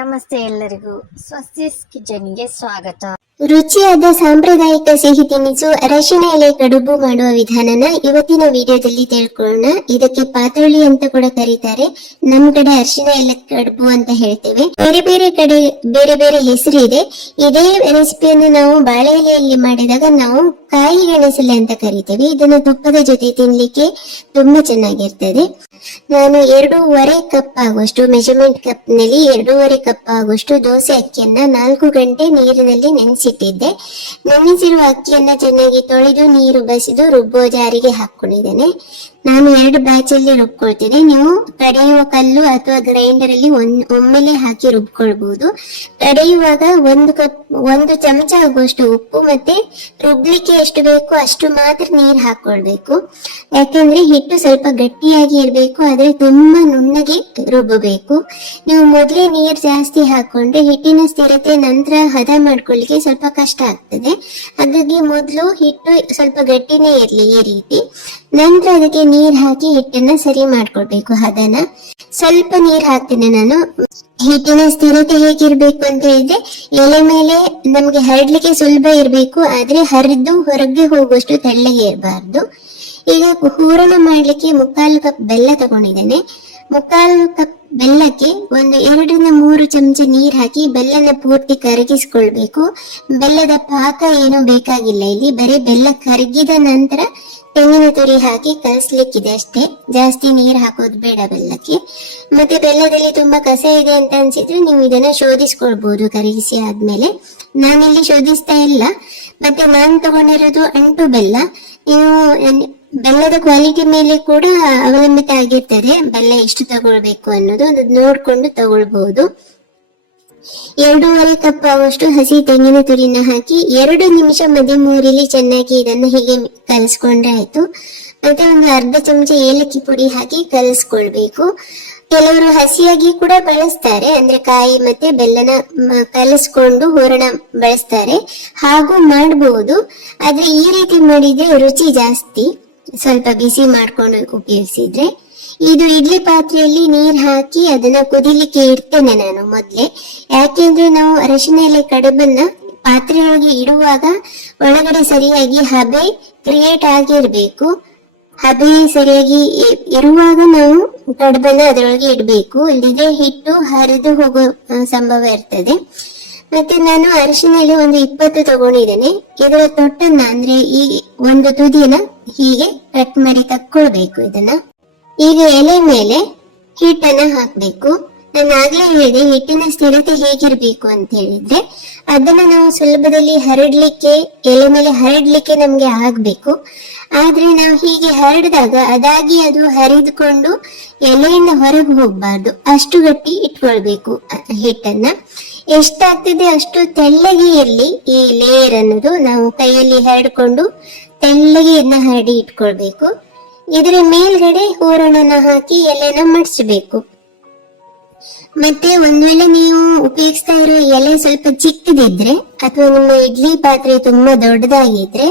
ನಮಸ್ತೆ ಎಲ್ಲರಿಗೂ. ಸ್ವಸ್ತಿಸ್ ಕಿಚನ್ಗೆ ಸ್ವಾಗತ. ರುಚಿಯಾದ ಸಾಂಪ್ರದಾಯಿಕ ಸಿಹಿ ತಿನಿಸು ಅರಶಿನ ಎಲೆ ಕಡುಬು ಮಾಡುವ ವಿಧಾನನ ಇವತ್ತಿನ ವಿಡಿಯೋದಲ್ಲಿ ತಿಳ್ಕೊಳ್ಳೋಣ. ಇದಕ್ಕೆ ಪಾತಳಿ ಅಂತ ಕೂಡ ಕರೀತಾರೆ. ನಮ್ ಕಡೆ ಅರಶಿನ ಎಲೆ ಕಡುಬು ಅಂತ ಹೇಳ್ತೇವೆ. ಬೇರೆ ಬೇರೆ ಕಡೆ, ಬೇರೆ ಬೇರೆ ಹೆಸರು ಇದೆ ಇದೇ ರೆಸಿಪಿಯನ್ನು ನಾವು ಬಾಳೆ ಎಲೆಯಲ್ಲಿ ಮಾಡಿದಾಗ ನಾವು ಕಾಯಿ ಗೆಣಸಲೆ ಅಂತ ಕರಿತೇವೆ. ಇದನ್ನ ತುಪ್ಪದ ಜೊತೆ ತಿನ್ಲಿಕ್ಕೆ ತುಂಬಾ ಚೆನ್ನಾಗಿರ್ತದೆ. ನಾನು ಎರಡೂವರೆ ಕಪ್ ಆಗುವಷ್ಟು ಮೆಜರ್ಮೆಂಟ್ ಕಪ್ನಲ್ಲಿ ಎರಡೂವರೆ ಕಪ್ ಆಗುವಷ್ಟು ದೋಸೆ ಅಕ್ಕಿಯನ್ನ ನಾಲ್ಕು ಗಂಟೆ ನೀರಿನಲ್ಲಿ ನೆನೆಸಿಟ್ಟಿದ್ದೆ. ನೆನೆಸಿರುವ ಅಕ್ಕಿಯನ್ನ ಚೆನ್ನಾಗಿ ತೊಳೆದು ನೀರು ಬಸಿದು ರುಬ್ಬೋ ಜಾರಿಗೆ ಹಾಕೊಂಡಿದ್ದೇನೆ ನಾನು ಎರಡು ಬ್ಯಾಚ್ ಅಲ್ಲಿ ರುಬ್ಕೊಳ್ತೇನೆ. ನೀವು ಕಡೆಯುವ ಕಲ್ಲು ಅಥವಾ ಗ್ರೈಂಡರ್ ಅಲ್ಲಿ ಒಮ್ಮೆಲೆ ಹಾಕಿ ರುಬ್ಕೊಳ್ಬಹುದು ಕಡೆಯುವಾಗ ಒಂದು ಕಪ್ ಒಂದು ಚಮಚ ಆಗುವಷ್ಟು ಉಪ್ಪು ಮತ್ತೆ ರುಬ್ಲಿಕ್ಕೆ ಎಷ್ಟು ಬೇಕು ಅಷ್ಟು ಮಾತ್ರ ನೀರು ಹಾಕೊಳ್ಬೇಕು. ಯಾಕಂದ್ರೆ ಹಿಟ್ಟು ಸ್ವಲ್ಪ ಗಟ್ಟಿಯಾಗಿ ಇರಬೇಕು, ಆದ್ರೆ ತುಂಬಾ ನುಣ್ಣಗೆ ರುಬ್ಬಬೇಕು. ನೀವು ಮೊದಲೇ ನೀರು ಜಾಸ್ತಿ ಹಾಕೊಂಡ್ರೆ ಹಿಟ್ಟಿನ ಸ್ಥಿರತೆ ನಂತರ ಹದ ಮಾಡ್ಕೊಳ್ಳಿಕ್ಕೆ ಸ್ವಲ್ಪ ಕಷ್ಟ ಆಗ್ತದೆ. ಹಾಗಾಗಿ ಮೊದಲು ಹಿಟ್ಟು ಸ್ವಲ್ಪ ಗಟ್ಟಿನೇ ಇರ್ಲಿ ಈ ರೀತಿ. ನಂತರ ಅದಕ್ಕೆ ನೀರ್ ಹಾಕಿ ಹಿಟ್ಟನ್ನ ಸರಿ ಮಾಡ್ಕೊಳ್ಬೇಕು ಹದನ ಸ್ವಲ್ಪ ನೀರ್ ಹಾಕ್ತೇನೆ ನಾನು. ಹಿಟ್ಟಿನ ಸ್ಥಿರತೆ ಹೇಗಿರ್ಬೇಕು ಅಂತ ಹೇಳಿದ್ರೆ, ಎಲೆ ಮೇಲೆ ನಮ್ಗೆ ಹರಡ್ಲಿಕ್ಕೆ ಸುಲಭ ಇರ್ಬೇಕು, ಆದ್ರೆ ಹರಿದು ಹೊರಗೆ ಹೋಗುವಷ್ಟು ತೆಳ್ಳಗೆ ಇರಬಾರ್ದು. ಈಗ ಹೂರಣ ಮಾಡ್ಲಿಕ್ಕೆ ಮುಕ್ಕಾಲು ಕಪ್ ಬೆಲ್ಲ ತಗೊಂಡಿದ್ದೇನೆ. ಮುಕ್ಕಾಲು ಕಪ್ ಬೆಲ್ಲಕ್ಕೆ ಒಂದು ಎರಡರಿಂದ ಮೂರು ಚಮಚ ನೀರ್ ಹಾಕಿ ಬೆಲ್ಲನ ಪೂರ್ತಿ ಕರಗಿಸ್ಕೊಳ್ಬೇಕು. ಬೆಲ್ಲದ ಪಾಕ ಏನು ಬೇಕಾಗಿಲ್ಲ ಇಲ್ಲಿ. ಬರೀ ಬೆಲ್ಲ ಕರಗಿದ ನಂತರ ತೆಂಗಿನ ತುರಿ ಹಾಕಿ ಕಲಸ್ಲಿಕ್ಕಿದೆ ಅಷ್ಟೇ ಜಾಸ್ತಿ ನೀರ್ ಹಾಕೋದು ಬೇಡ ಬೆಲ್ಲಕ್ಕೆ. ಮತ್ತೆ ಬೆಲ್ಲದಲ್ಲಿ ತುಂಬಾ ಕಸ ಇದೆ ಅಂತ ಅನ್ಸಿದ್ರೆ ನೀವು ಇದನ್ನ ಶೋಧಿಸ್ಕೊಳ್ಬಹುದು ಕರಗಿಸಿ ಆದ್ಮೇಲೆ. ನಾನಿಲ್ಲಿ ಶೋಧಿಸ್ತಾ ಇಲ್ಲ. ಮತ್ತೆ ನಾನು ತಗೊಂಡಿರೋದು ಅಂಟು ಬೆಲ್ಲ. ನೀವು ಬೆಲ್ಲದ ಕ್ವಾಲಿಟಿ ಮೇಲೆ ಕೂಡ ಅವಲಂಬಿತ ಆಗಿರ್ತದೆ ಬೆಲ್ಲ ಎಷ್ಟು ತಗೊಳ್ಬೇಕು ಅನ್ನೋದು ಅದನ್ನ ನೋಡ್ಕೊಂಡು ತಗೊಳ್ಬಹುದು. ಎರಡೂವರೆ ಕಪ್ ಆಗುವಷ್ಟು ಹಸಿ ತೆಂಗಿನ ತುರಿನ ಹಾಕಿ ಎರಡು ನಿಮಿಷ ಮಧ್ಯಮೂರಿಲಿ ಚೆನ್ನಾಗಿ ಇದನ್ನು ಹೀಗೆ ಕಲಿಸ್ಕೊಂಡ್ರೆ ಆಯ್ತು. ಮತ್ತೆ ಒಂದು ಅರ್ಧ ಚಮಚ ಏಲಕ್ಕಿ ಪುಡಿ ಹಾಕಿ ಕಲಿಸ್ಕೊಳ್ಬೇಕು. ಕೆಲವರು ಹಸಿಯಾಗಿ ಕೂಡ ಬಳಸ್ತಾರೆ, ಅಂದ್ರೆ ಕಾಯಿ ಮತ್ತೆ ಬೆಲ್ಲನ ಕಲಸ್ಕೊಂಡು ಕಲಿಸ್ಕೊಂಡು ಹೂರಣ ಬಳಸ್ತಾರೆ. ಹಾಗೂ ಮಾಡಬಹುದು ಆದ್ರೆ ಈ ರೀತಿ ಮಾಡಿದ್ರೆ ರುಚಿ ಜಾಸ್ತಿ. ಸ್ವಲ್ಪ ಬಿಸಿ ಮಾಡ್ಕೊಂಡು ಉಪಯೋಗಿಸಿದ್ರೆ ಇದು ಇಡ್ಲಿ ಪಾತ್ರೆಯಲ್ಲಿ ನೀರ್ ಹಾಕಿ ಅದನ್ನ ಕುದಿಲಿಕ್ಕೆ ಇಡ್ತೇನೆ ನಾನು ಮೊದ್ಲೆ. ಯಾಕೆಂದ್ರೆ ನಾವು ಅರಶಿನ ಎಲೆ ಕಡುಬನ್ನ ಪಾತ್ರೆಯೊಳಗೆ ಇಡುವಾಗ ಒಳಗಡೆ ಸರಿಯಾಗಿ ಹಬೆ ಕ್ರಿಯೇಟ್ ಆಗಿರ್ಬೇಕು. ಹಬೆ ಸರಿಯಾಗಿ ಇರುವಾಗ ನಾವು ಕಡಬನ್ನ ಅದರೊಳಗೆ ಇಡಬೇಕು. ಇಲ್ಲಿದೆ ಹಿಟ್ಟು ಹರಿದು ಹೋಗೋ ಸಂಭವ ಇರ್ತದೆ. ಮತ್ತೆ ನಾನು ಅರಿಶಿನ ಎಲೆ ಒಂದು ಇಪ್ಪತ್ತು ತಗೊಂಡಿದ್ದೇನೆ. ಇದರ ತೊಟ್ಟನ್ನ ಅಂದ್ರೆ ಈ ಒಂದು ತುದಿನ ಹೀಗೆ ಕಟ್ ಮಾಡಿ ತಕ್ಕೊಳ್ಬೇಕು ಇದನ್ನ. ಈಗ ಎಲೆ ಮೇಲೆ ಹಿಟ್ಟನ್ನ ಹಾಕ್ಬೇಕು. ನಾನು ಆಗ್ಲೇ ಹೇಳಿದೆ, ಹಿಟ್ಟಿನ ಸ್ಥಿರತೆ ಹೇಗಿರ್ಬೇಕು ಅಂತ ಹೇಳಿದ್ರೆ, ಅದನ್ನ ನಾವು ಸುಲಭದಲ್ಲಿ ಹರಡ್ಲಿಕ್ಕೆ, ಎಲೆ ಮೇಲೆ ಹರಡ್ಲಿಕ್ಕೆ ನಮ್ಗೆ ಆಗ್ಬೇಕು. ಆದ್ರೆ ನಾವು ಹೀಗೆ ಹರಡಿದಾಗ ಅದಾಗಿ ಅದು ಹರಿದುಕೊಂಡು ಎಲೆಯಿಂದ ಹೊರಗೆ ಹೋಗ್ಬಾರ್ದು. ಅಷ್ಟು ಗಟ್ಟಿ ಇಟ್ಕೊಳ್ಬೇಕು ಹಿಟ್ಟನ್ನ. ಎಷ್ಟಾಗ್ತದೆ ಅಷ್ಟು ತೆಳ್ಳಗೆ ಇರ್ಲಿ ಈ ಲೇಯರ್ ಅನ್ನೋದು ನಾವು ಕೈಯಲ್ಲಿ ಹರಡ್ಕೊಂಡು ತೆಳ್ಳಗೆ ಇದನ್ನ ಹರಡಿ ಇಟ್ಕೊಳ್ಬೇಕು. ಇದರ ಮೇಲ್ಗಡೆ ಹೂರಣನ ಹಾಕಿ ಎಲೆನ ಮಡಿಸಬೇಕು. ಮತ್ತೆ ಒಂದ್ ವೇಳೆ ನೀವು ಉಪಯೋಗಿಸ್ತಾ ಇರೋ ಎಲೆ ಸ್ವಲ್ಪ ಚಿಕ್ಕದಿದ್ರೆ ಅಥವಾ ನಿಮ್ಮ ಇಡ್ಲಿ ಪಾತ್ರೆ ತುಂಬಾ ದೊಡ್ಡದಾಗಿದ್ರೆ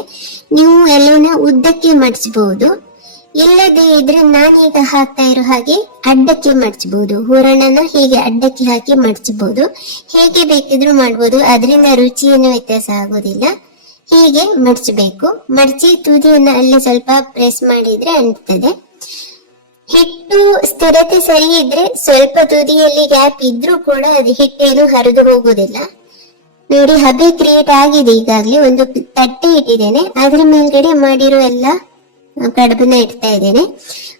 ನೀವು ಎಲೆನ ಉದ್ದಕ್ಕೆ ಮಡಿಸಬಹುದು ಇಲ್ಲದೆ ಇದ್ರೆ ನಾನೀಗ ಹಾಕ್ತಾ ಇರೋ ಹಾಗೆ ಅಡ್ಡಕ್ಕೆ ಮಡಿಸಬಹುದು ಹೂರಣನ ಹೀಗೆ ಅಡ್ಡಕ್ಕೆ ಹಾಕಿ ಮಡಿಸಬಹುದು ಹೇಗೆ ಬೇಕಿದ್ರೂ ಮಾಡ್ಬೋದು. ಅದರಿಂದ ರುಚಿಯನ್ನು ವ್ಯತ್ಯಾಸ ಆಗೋದಿಲ್ಲ. ಹೀಗೆ ಮಡಚಬೇಕು. ಮಡಚಿ ತುದಿಯನ್ನ ಅಲ್ಲಿ ಸ್ವಲ್ಪ ಪ್ರೆಸ್ ಮಾಡಿದ್ರೆ ಅಂತದೆ ಹಿಟ್ಟು ಸ್ಥಿರತೆ ಸರಿ ಇದ್ರೆ ಸ್ವಲ್ಪ ತುದಿಯಲ್ಲಿ ಗ್ಯಾಪ್ ಇದ್ರೂ ಕೂಡ ಅದು ಹಿಟ್ಟೇನು ಹರಿದು ಹೋಗುದಿಲ್ಲ. ನೋಡಿ ಹಬೆ ಕ್ರಿಯೇಟ್ ಆಗಿದೆ ಈಗಾಗ್ಲೇ. ಒಂದು ತಟ್ಟೆ ಇಟ್ಟಿದ್ದೇನೆ. ಅದ್ರ ಮೇಲ್ಗಡೆ ಮಾಡಿರೋ ಎಲ್ಲ ಕಡಬನ್ನ ಇಡ್ತಾ ಇದ್ದೇನೆ.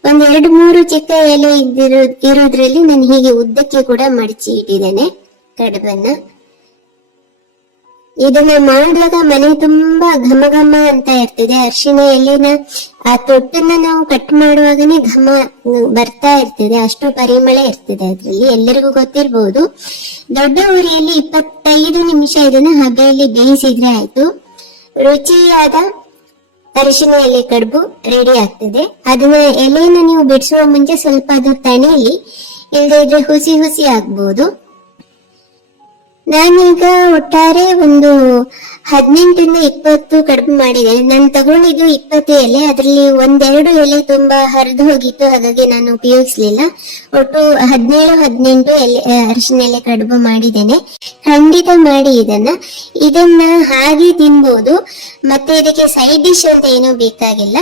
ಒಂದ್ ಎರಡು ಮೂರು ಚಿಕ್ಕ ಎಲೆ ಇದ್ದಿರೋ ಇರೋದ್ರಲ್ಲಿ ನಾನು ಹೀಗೆ ಉದ್ದಕ್ಕೆ ಕೂಡ ಮಡಚಿ ಇಟ್ಟಿದ್ದೇನೆ ಕಡುಬನ್ನ. ಇದನ್ನ ಮಾಡುವಾಗ ಮನೆ ತುಂಬಾ ಘಮ ಘಮ ಅಂತ ಇರ್ತದೆ. ಅರಿಶಿನ ಎಲೆನ ಆ ತೊಟ್ಟನ್ನ ನಾವು ಕಟ್ ಮಾಡುವಾಗನೇ ಘಮ ಬರ್ತಾ ಇರ್ತದೆ. ಅಷ್ಟು ಪರಿಮಳ ಇರ್ತದೆ ಅದ್ರಲ್ಲಿ. ಎಲ್ಲರಿಗೂ ಗೊತ್ತಿರ್ಬೋದು. ದೊಡ್ಡ ಉರಿಯಲ್ಲಿ ಇಪ್ಪತ್ತೈದು ನಿಮಿಷ ಇದನ್ನ ಹಬೆಯಲ್ಲಿ ಬೇಯಿಸಿದ್ರೆ ಆಯ್ತು. ರುಚಿಯಾದ ಅರಿಶಿನ ಎಲೆ ಕಡುಬು ರೆಡಿ ಆಗ್ತದೆ. ಅದನ್ನ ಎಲೆಯನ್ನು ನೀವು ಬಿಡಿಸುವ ಮುಂಚೆ ಸ್ವಲ್ಪ ಅದು ತಣಿಲಿ. ಇಲ್ಲದೆ ಇದ್ರೆ ಹುಸಿ ಹುಸಿ ಆಗ್ಬೋದು. ನಾನೀಗ ಒಟ್ಟಾರೆ ಒಂದು ಹದಿನೆಂಟರಿಂದ ಇಪ್ಪತ್ತು ಕಡಿಮೆ ಮಾಡಿದೆ. ನಾನು ತಗೊಂಡಿದ್ದು ಇಪ್ಪತ್ತು ಎಲೆ, ಅದರಲ್ಲಿ ಒಂದೆರಡು ಎಲೆ ತುಂಬಾ ಹರಿದು ಹೋಗಿತ್ತು, ಹಾಗಾಗಿ ನಾನು ಉಪಯೋಗಿಸ್ಲಿಲ್ಲ. ಒಟ್ಟು ಹದಿನೇಳು, ಹದಿನೆಂಟು ಎಲೆ ಅರಿಶಿನ ಎಲೆ ಕಡುಬು ಮಾಡಿದ್ದೇನೆ. ಖಂಡಿತ ಮಾಡಿ ಇದನ್ನ. ಇದನ್ನ ಹಾಗೆ ತಿನ್ಬಹುದು ಮತ್ತೆ ಇದಕ್ಕೆ ಸೈಡ್ ಡಿಶ್ ಅಂತ ಏನೂ ಬೇಕಾಗಿಲ್ಲ.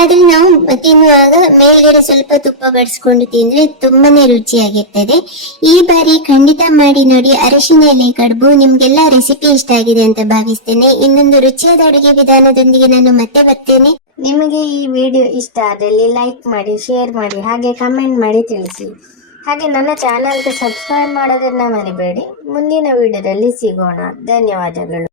ಆದ್ರೆ ನಾವು ತಿನ್ನುವಾಗ ಮೇಲ್ಗಡೆ ಸ್ವಲ್ಪ ತುಪ್ಪ ಬಡಿಸ್ಕೊಂಡು ತಿಂದ್ರೆ ತುಂಬಾನೇ ರುಚಿಯಾಗಿರ್ತದೆ. ಈ ಬಾರಿ ಖಂಡಿತ ಮಾಡಿ ನೋಡಿ, ಅರಿಶಿನ ಎಲೆ ಕಡುಬು ನಿಮ್ಗೆಲ್ಲ ರೆಸಿಪಿ ಇಷ್ಟ ಆಗಿದೆ ಅಂತ ಭಾವಿಸ್ತೇನೆ. ಇನ್ನೊಂದು ರುಚಿಯಾದ ಅಡುಗೆ ವಿಧಾನದೊಂದಿಗೆ ನಾನು ಮತ್ತೆ ಬರ್ತೇನೆ. ನಿಮಗೆ ಈ ವಿಡಿಯೋ ಇಷ್ಟ ಆದಲ್ಲಿ ಲೈಕ್ ಮಾಡಿ ಶೇರ್ ಮಾಡಿ, ಹಾಗೆ ಕಮೆಂಟ್ ಮಾಡಿ ತಿಳಿಸಿ. ಹಾಗೆ ನನ್ನ ಚಾನಲ್ಗೆ ಸಬ್ಸ್ಕ್ರೈಬ್ ಮಾಡೋದನ್ನ ಮರಿಬೇಡಿ. ಮುಂದಿನ ವಿಡಿಯೋದಲ್ಲಿ ಸಿಗೋಣ. ಧನ್ಯವಾದಗಳು.